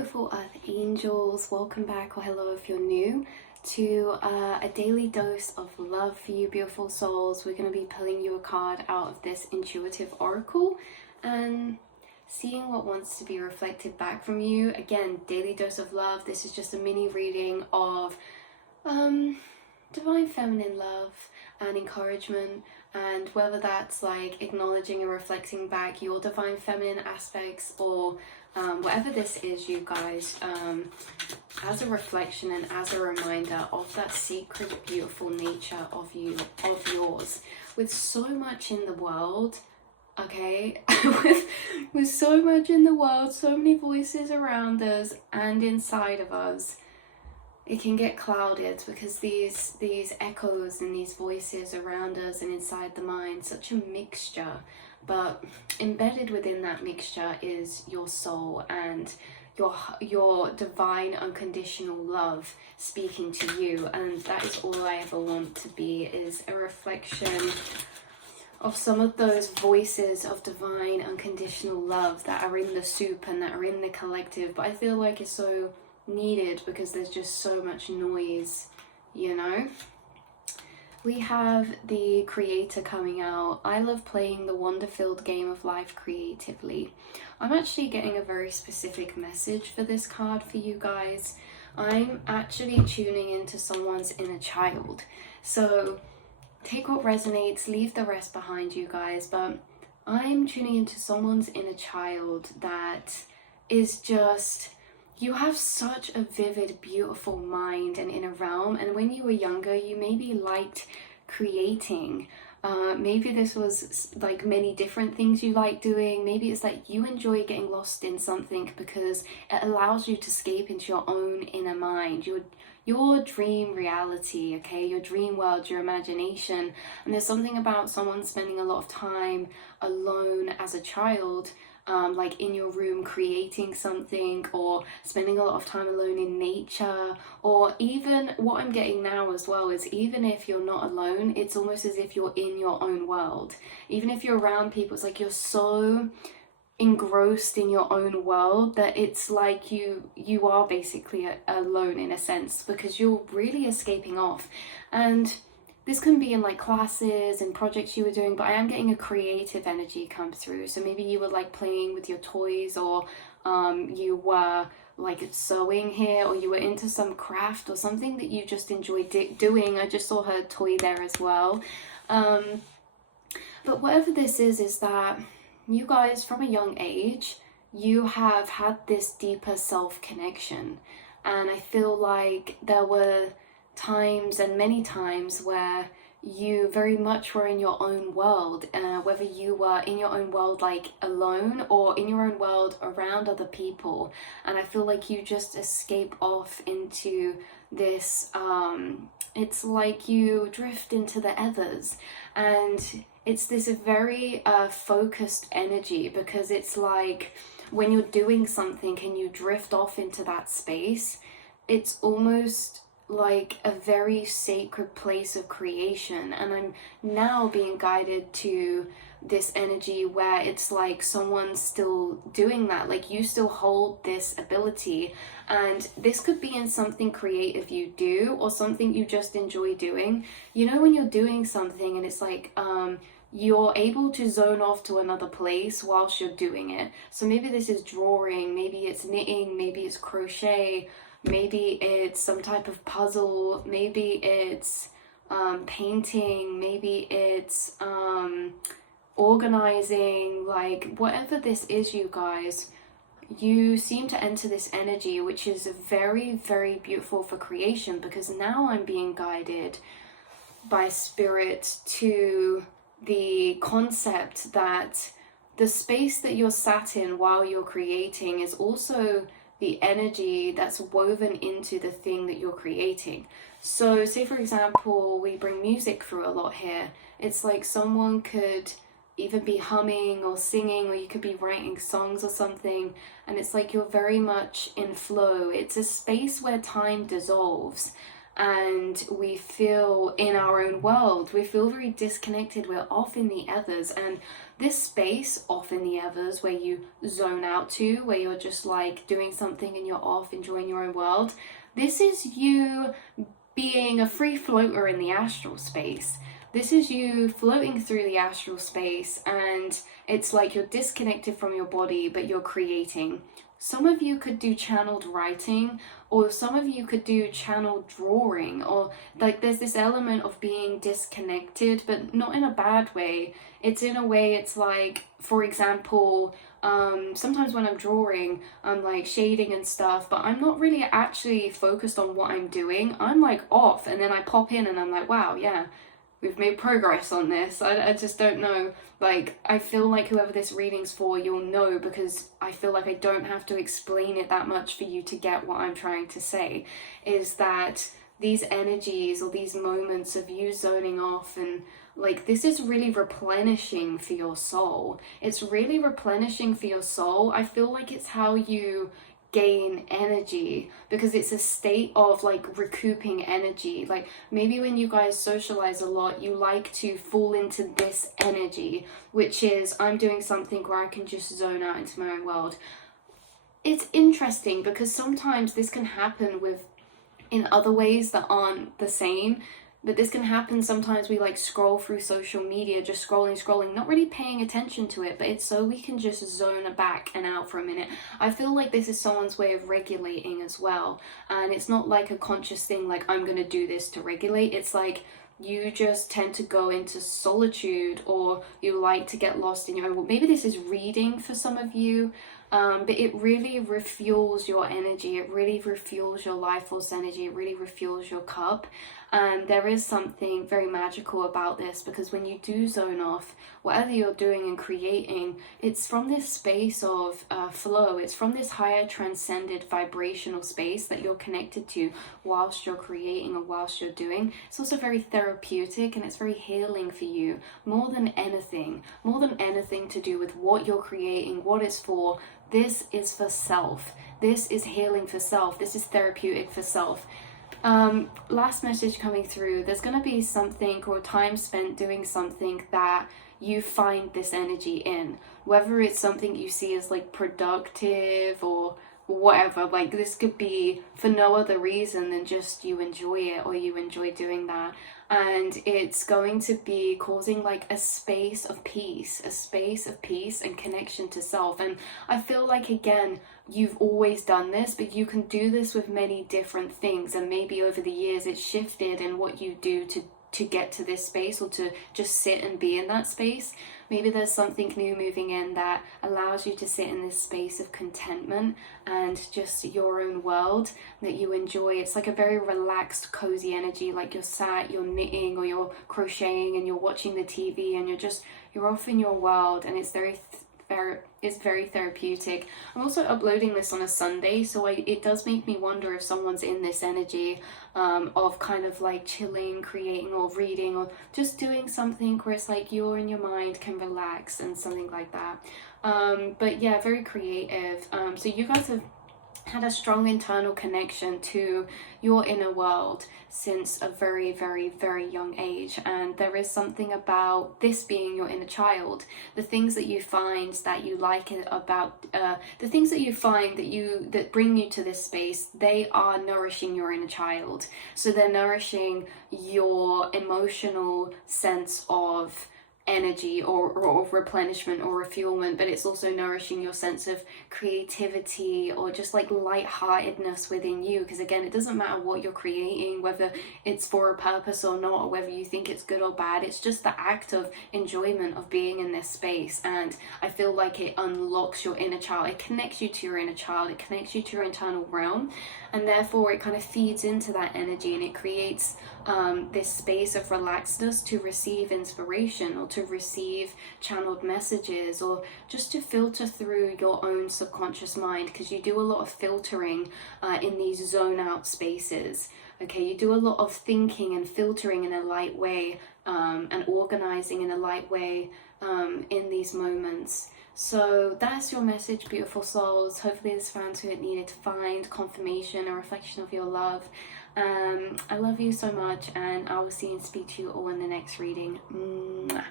beautiful earth angels, welcome back, or hello if you're new to a daily dose of love for you beautiful souls. We're going to be pulling you a card out of this intuitive oracle and seeing what wants to be reflected back from you. Again, daily dose of love. This is just a mini reading of divine feminine love and encouragement, and whether that's like acknowledging and reflecting back your divine feminine aspects, or whatever this is, you guys, as a reflection and as a reminder of that secret beautiful nature of you, of yours. With so much in the world, okay, with so much in the world, so many voices around us and inside of us, it can get clouded because these echoes and these voices around us and inside the mind, such a mixture. But embedded within that mixture is your soul and your divine unconditional love speaking to you. And that is all I ever want to be, is a reflection of some of those voices of divine unconditional love that are in the soup and that are in the collective. But I feel like it's so needed because there's just so much noise, you know. We have the Creator coming out. I love playing the wonder-filled game of life creatively. I'm actually getting a very specific message for this card for you guys. I'm actually tuning into someone's inner child. So take what resonates, leave the rest behind, you guys. But I'm tuning into someone's inner child that is just... You have such a vivid, beautiful mind and inner realm. And when you were younger, you maybe liked creating. Maybe this was like many different things you like doing. Maybe it's like you enjoy getting lost in something because it allows you to escape into your own inner mind, your dream reality, okay, your dream world, your imagination. And there's something about someone spending a lot of time alone as a child, like in your room creating something, or spending a lot of time alone in nature, or even what I'm getting now as well is even if you're not alone, it's almost as if you're in your own world. Even if you're around people, it's like you're so engrossed in your own world that it's like you are basically alone in a sense, because you're really escaping off. And this can be in like classes and projects you were doing, but I am getting a creative energy come through. So maybe you were like playing with your toys, or you were like sewing here, or you were into some craft or something that you just enjoyed doing. I just saw her toy there as well. But whatever this is that you guys from a young age, you have had this deeper self-connection. And I feel like there were times, and many times, where you very much were in your own world, whether you were in your own world like alone or in your own world around other people. And I feel like you just escape off into this, it's like you drift into the ethers, and it's this very focused energy, because it's like when you're doing something and you drift off into that space, it's almost like a very sacred place of creation. And I'm now being guided to this energy where it's like someone's still doing that, like you still hold this ability. And this could be in something creative you do, or something you just enjoy doing. You know, when you're doing something and it's like you're able to zone off to another place whilst you're doing it. So maybe this is drawing, maybe it's knitting, maybe it's crochet, maybe it's some type of puzzle, maybe it's painting, maybe it's organizing, like whatever this is, you guys, you seem to enter this energy, which is very, very beautiful for creation. Because now I'm being guided by spirit to the concept that the space that you're sat in while you're creating is also the energy that's woven into the thing that you're creating. So say for example, we bring music through a lot here. It's like someone could even be humming or singing, or you could be writing songs or something, and it's like you're very much in flow. It's a space where time dissolves, and we feel in our own world. We feel very disconnected. We're off in the ethers, and this space off in the ethers where you zone out to, where you're just like doing something and you're off enjoying your own world, this is you being a free floater in the astral space. This is you floating through the astral space, and it's like you're disconnected from your body, but you're creating. Some of you could do channeled writing, or some of you could do channeled drawing, or like there's this element of being disconnected, but not in a bad way. It's in a way, it's like, for example, sometimes when I'm drawing, I'm like shading and stuff, but I'm not really actually focused on what I'm doing. I'm like off, and then I pop in and I'm like, wow, yeah, we've made progress on this. I just don't know. Like, I feel like whoever this reading's for, you'll know, because I feel like I don't have to explain it that much for you to get what I'm trying to say, is that these energies or these moments of you zoning off, and like, this is really replenishing for your soul. It's really replenishing for your soul. I feel like it's how you gain energy, because it's a state of like recouping energy. Like maybe when you guys socialize a lot, you like to fall into this energy, which is I'm doing something where I can just zone out into my own world. It's interesting because sometimes this can happen with in other ways that aren't the same. But this can happen sometimes. We like scroll through social media, just scrolling, not really paying attention to it, but it's so we can just zone back and out for a minute. I feel like this is someone's way of regulating as well. And it's not like a conscious thing, like I'm going to do this to regulate. It's like you just tend to go into solitude, or you like to get lost in your own world. Maybe this is reading for some of you. But it really refuels your energy. It really refuels your life force energy. It really refuels your cup. And there is something very magical about this, because when you do zone off, whatever you're doing and creating, it's from this space of flow. It's from this higher transcended vibrational space that you're connected to whilst you're creating or whilst you're doing. It's also very therapeutic, and it's very healing for you, more than anything to do with what you're creating, what it's for. This is for self. This is healing for self. This is therapeutic for self. Last message coming through. There's going to be something or time spent doing something that you find this energy in. Whether it's something you see as like productive or whatever. Like this could be for no other reason than just you enjoy it, or you enjoy doing that. And it's going to be causing like a space of peace and connection to self. And I feel like, again, you've always done this, but you can do this with many different things. And maybe over the years it's shifted in what you do to get to this space, or to just sit and be in that space. Maybe there's something new moving in that allows you to sit in this space of contentment and just your own world that you enjoy. It's like a very relaxed, cozy energy, like you're sat, you're knitting or you're crocheting and you're watching the TV and you're off in your world, and it's very therapeutic. I'm also uploading this on a Sunday, so it does make me wonder if someone's in this energy of kind of like chilling, creating or reading, or just doing something where it's like you and your mind can relax and something like that. But yeah, very creative. So you guys have had a strong internal connection to your inner world since a very, very, very young age, and there is something about this being your inner child. The things that you find that you like about the things that you find that bring you to this space, they are nourishing your inner child. So they're nourishing your emotional sense of energy or replenishment or refuelment, but it's also nourishing your sense of creativity or just like lightheartedness within you. Because again, it doesn't matter what you're creating, whether it's for a purpose or not, or whether you think it's good or bad. It's just the act of enjoyment of being in this space. And I feel like it unlocks your inner child. It connects you to your inner child. It connects you to your internal realm, and therefore it kind of feeds into that energy, and it creates this space of relaxedness to receive inspiration, or to receive channeled messages, or just to filter through your own subconscious mind, because you do a lot of filtering in these zone out spaces. Okay, you do a lot of thinking and filtering in a light way, and organizing in a light way in these moments. So that's your message, beautiful souls. Hopefully this found who it needed to find, confirmation, a reflection of your love. I love you so much, and I will see and speak to you all in the next reading. Mwah.